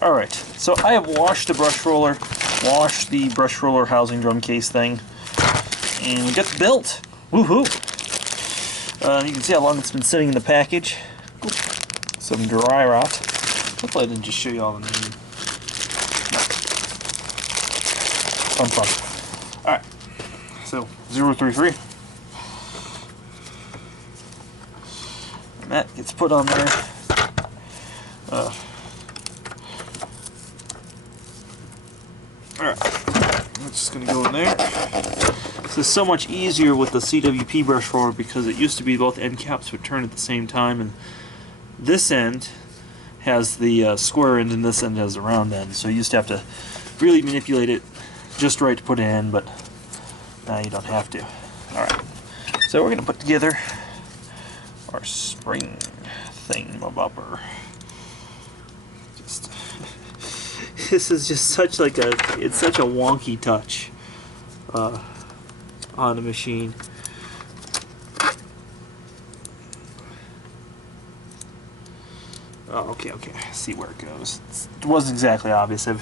Alright, so I have washed the brush roller, housing drum case thing, and we got it built. Woohoo! You can see how long it's been sitting in the package. Ooh, some dry rot. Hopefully I didn't just show you all the name. Fun. Alright, so 033. And that gets put on there. Alright, that's just going to go in there. This is so much easier with the CWP brush roller because it used to be both end caps would turn at the same time, and this end has the square end and this end has the round end, so you used to have to really manipulate it just right to put it in, but now you don't have to. Alright, so we're going to put together our spring thingamabobber. This is just such like it's such a wonky touch on the machine. Oh, okay, I see where it goes. It wasn't exactly obvious. I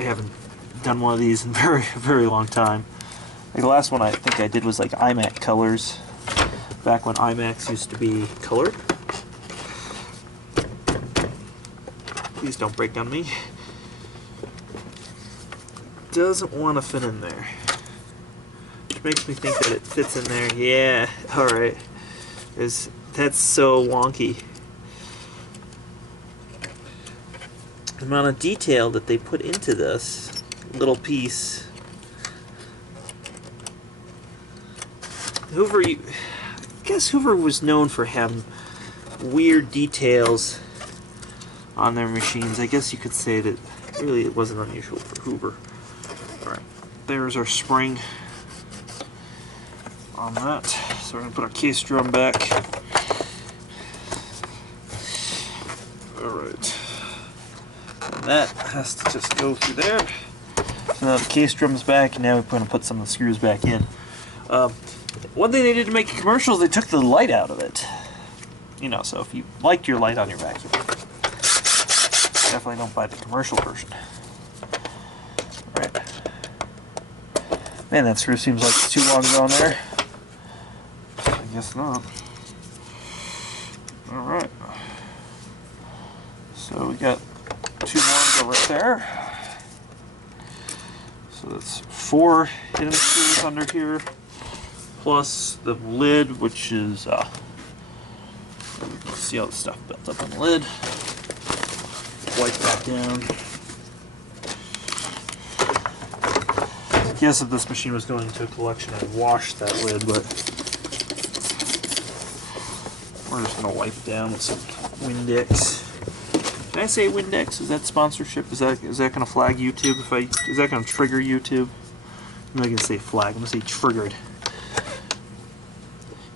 haven't done one of these in a very long time. Like the last one I think I did was like iMac colors, back when iMacs used to be colored. Please don't break on me. Doesn't want to fit in there. Which makes me think that it fits in there. Yeah, alright. That's so wonky. The amount of detail that they put into this little piece. Hoover, I guess Hoover was known for having weird details on their machines. I guess you could say that really it wasn't unusual for Hoover. Alright, there's our spring on that. So we're going to put our case drum back. Alright. And that has to just go through there. So now the case drum's back, and now we're going to put some of the screws back in. One thing they did to make a commercial is they took the light out of it. You know, so if you liked your light on your vacuum, definitely don't buy the commercial version. Right. Man, that screw seems like it's too long ago on there. I guess not. Alright. So we got 2 more to go right there. So that's 4 hidden screws under here, plus the lid, which is, see all the stuff built up on the lid. Wipe that down. I guess if this machine was going into a collection, I'd wash that lid, but we're just going to wipe it down with some Windex. Did I say Windex? Is that sponsorship? Is that going to flag YouTube? Is that going to trigger YouTube? I'm not going to say flag. I'm going to say triggered.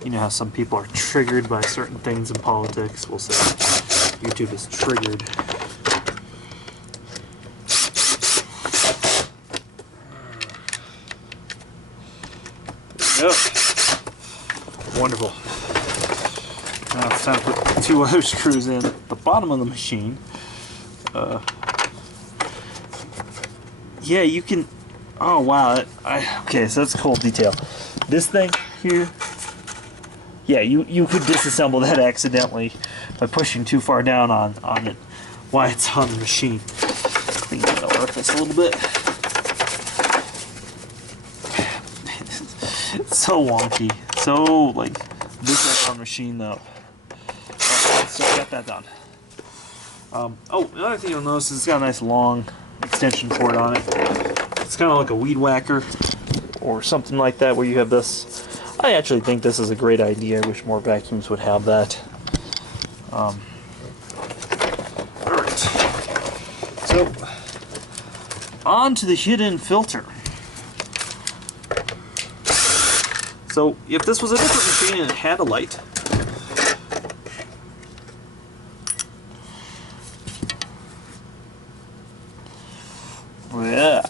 You know how some people are triggered by certain things in politics? We'll say YouTube is triggered. There we go. Wonderful. Now it's time to put 2 other screws in at the bottom of the machine. Yeah, you can. Oh wow! Okay, so that's a cool detail. This thing here. Yeah, you could disassemble that accidentally by pushing too far down on it while it's on the machine. I think I'm gonna work this a little bit. It's so wonky. So like this on the machine though. Alright, so I got that done. Oh, the other thing you'll notice is it's got a nice long extension cord on it. It's kind of like a weed whacker or something like that, where you have this. I actually think this is a great idea. I wish more vacuums would have that. Alright. So, on to the hidden filter. So, if this was a different machine and it had a light, yeah,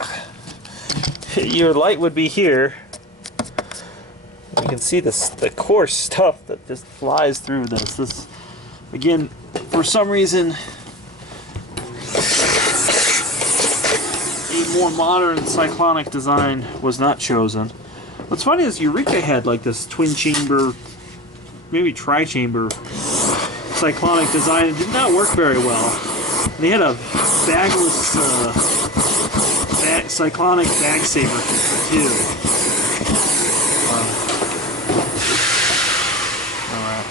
your light would be here. You can see this, the coarse stuff that just flies through this. This, again, for some reason, a more modern cyclonic design was not chosen. What's funny is Eureka had like this twin chamber, maybe tri-chamber cyclonic design. It did not work very well. They had a bagless cyclonic bag saver too. Alright.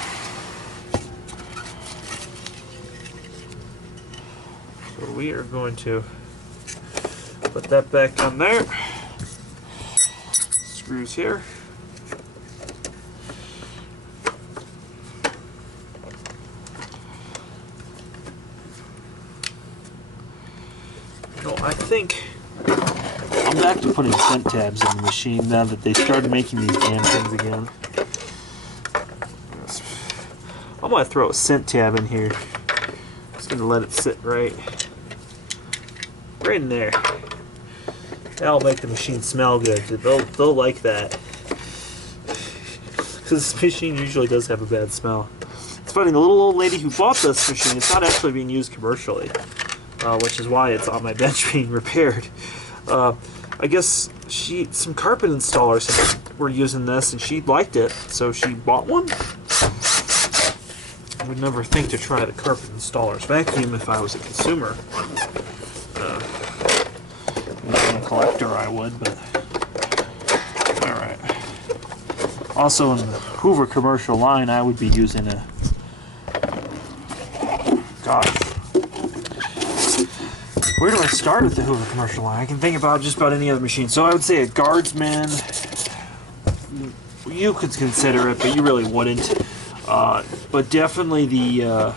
So we are going to put that back on there. Screws here. I think I'm back to putting scent tabs in the machine now that they started making these damn things again. I'm going to throw a scent tab in here. Just going to let it sit right in there. That'll make the machine smell good. They'll like that. Because this machine usually does have a bad smell. It's funny, the little old lady who bought this machine, it's not actually being used commercially. Which is why it's on my bench being repaired. I guess some carpet installers were using this and she liked it, so she bought one. I would never think to try the carpet installer's vacuum if I was a consumer. If I'm a collector, I would, but alright. Also, in the Hoover commercial line, I would be using a. Gosh. Where do I start with the Hoover commercial line? I can think about just about any other machine. So I would say a Guardsman. You could consider it, but you really wouldn't. But definitely the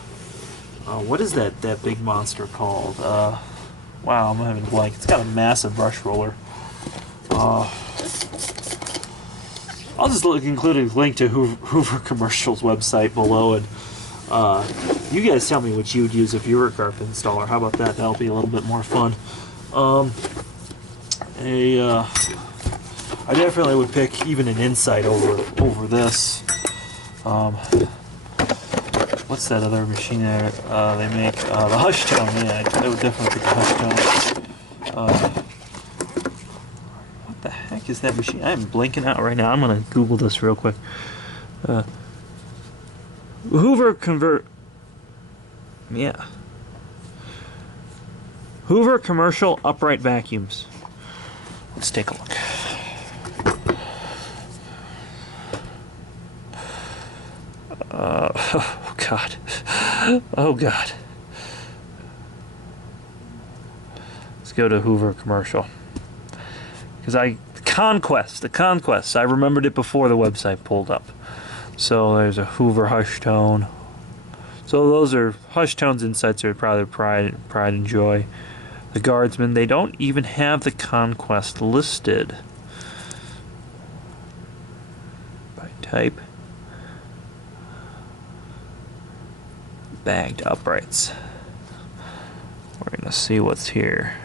what is that big monster called? Wow, I'm having a blank. It's got a massive brush roller. I'll just include a link to Hoover Commercial's website below, and you guys tell me what you would use if you were a carpet installer. How about that? That'll be a little bit more fun. I definitely would pick even an Insight over this. What's that other machine there they make? The Hush Tone. Yeah, I would definitely pick the Hush Tone. What the heck is that machine? I'm blanking out right now. I'm gonna Google this real quick. Hoover Hoover commercial upright vacuums. Let's take a look. Oh God. Oh God. Let's go to Hoover commercial. Because the Conquest, I remembered it before the website pulled up. So there's a Hoover Hush Tone. So those are Hush Tones. Insights are probably Pride and Joy. The Guardsman, they don't even have the Conquest listed by type. Bagged uprights. We're gonna see what's here.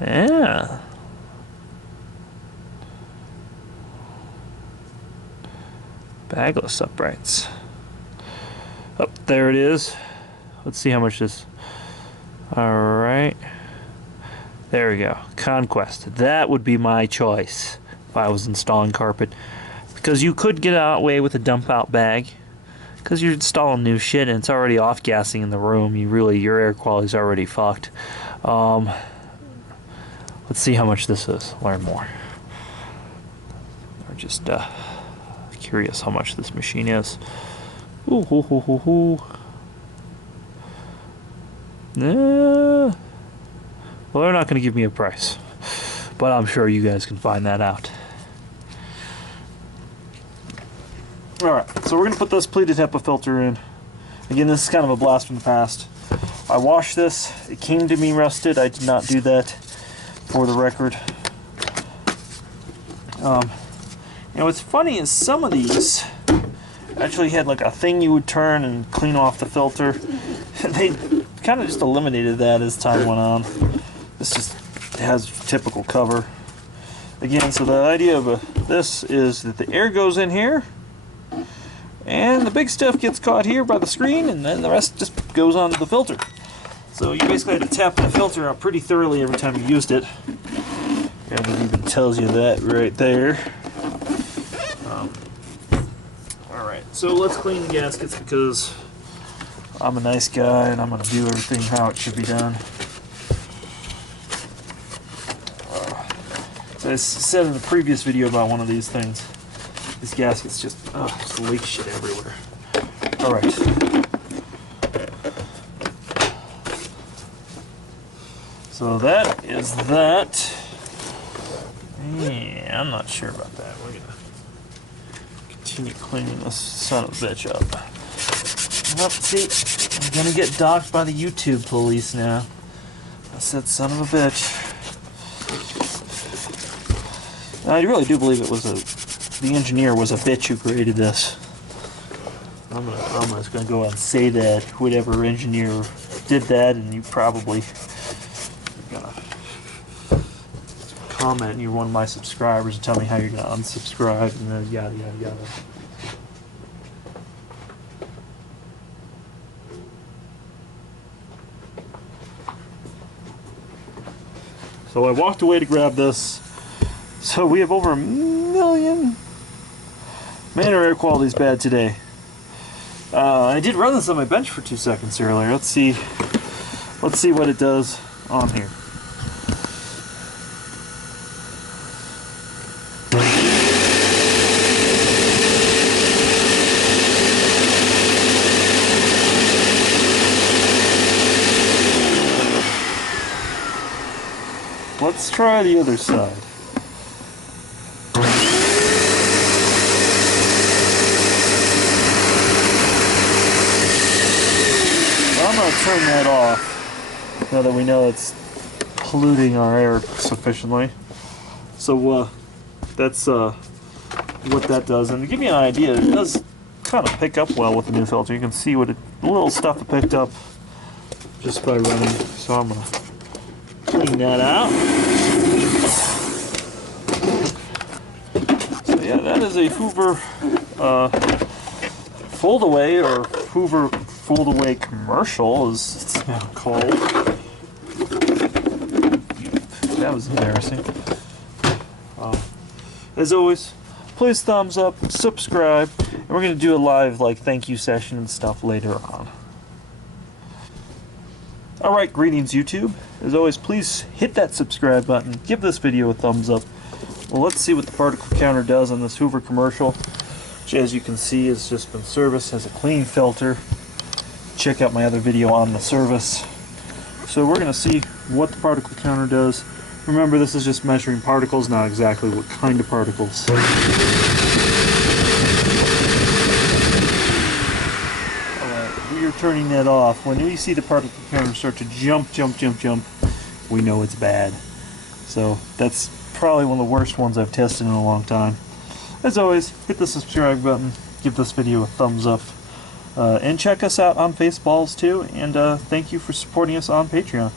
Yeah. Bagless uprights. Oh, there it is. Let's see how much this. Alright. There we go. Conquest. That would be my choice if I was installing carpet. Because you could get away with a dump out bag. Because you're installing new shit and it's already off gassing in the room. Your air quality's already fucked. Let's see how much this is. Learn more. Or just curious how much this machine is. Ooh, hoo, hoo, hoo, hoo. Well, they're not going to give me a price, but I'm sure you guys can find that out. Alright, so we're going to put this pleated HEPA filter in. Again, this is kind of a blast from the past. I washed this. It came to me rusted. I did not do that, for the record. What's funny is some of these actually had like a thing you would turn and clean off the filter. They kind of just eliminated that as time went on. This just has typical cover. Again, so the idea of this is that the air goes in here, and the big stuff gets caught here by the screen, and then the rest just goes onto the filter. So you basically have to tap the filter out pretty thoroughly every time you used it. And it even tells you that right there. Alright, so let's clean the gaskets because I'm a nice guy and I'm going to do everything how it should be done. So I said in the previous video about one of these things, these gaskets just leak shit everywhere. Alright. So that is that. Yeah, I'm not sure about that. We're gonna continue cleaning this son of a bitch up. Well, see, I'm gonna get docked by the YouTube police now. I said son of a bitch. I really do believe it was the engineer was a bitch who created this. I'm just gonna go out and say that whatever engineer did that, and you probably gonna comment and you're one of my subscribers and tell me how you're gonna unsubscribe and then yada yada yada. So I walked away to grab this. So we have over 1 million. Man, our air quality is bad today. I did run this on my bench for 2 seconds earlier. Let's see what it does on here. Let's try the other side. I'm going to turn that off now that we know it's polluting our air sufficiently. So that's what that does. And to give you an idea, it does kind of pick up well with the new filter. You can see what little stuff it picked up just by running. So I'm going to clean that out. So yeah, that is a Hoover fold-away, or Hoover fold-away commercial, as it's now called. That was embarrassing. As always, please thumbs up, subscribe, and we're going to do a live thank you session and stuff later on. Alright, greetings YouTube. As always, please hit that subscribe button, give this video a thumbs up. Well, let's see what the particle counter does on this Hoover commercial, which as you can see has just been serviced, has a clean filter. Check out my other video on the service. So we're going to see what the particle counter does. Remember, this is just measuring particles, not exactly what kind of particles. We are turning that off. When we see the particle counter start to jump, we know it's bad. So that's probably one of the worst ones I've tested in a long time. As always, hit the subscribe button, give this video a thumbs up, and check us out on Faceballs too, and thank you for supporting us on Patreon.